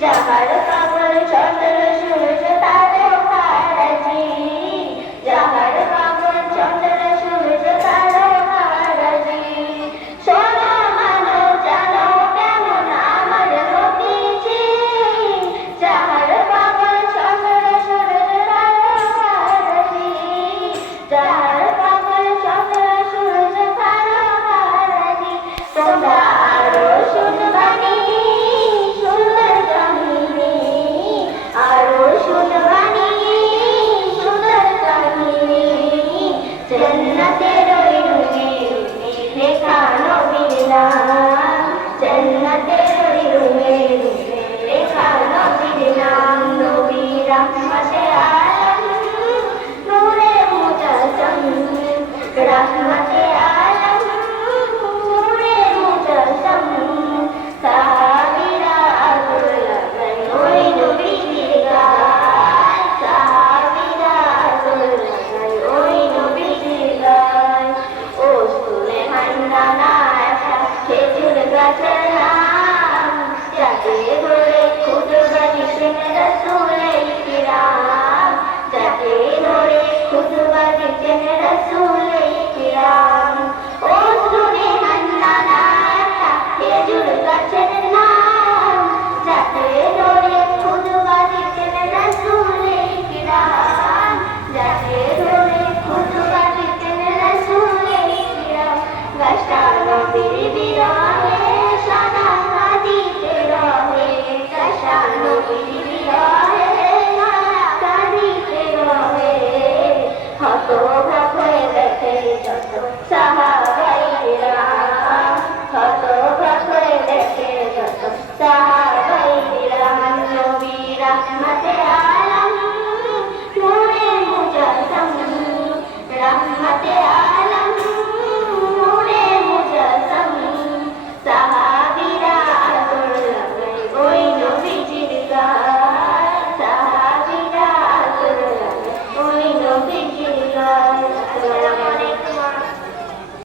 下来了 That's a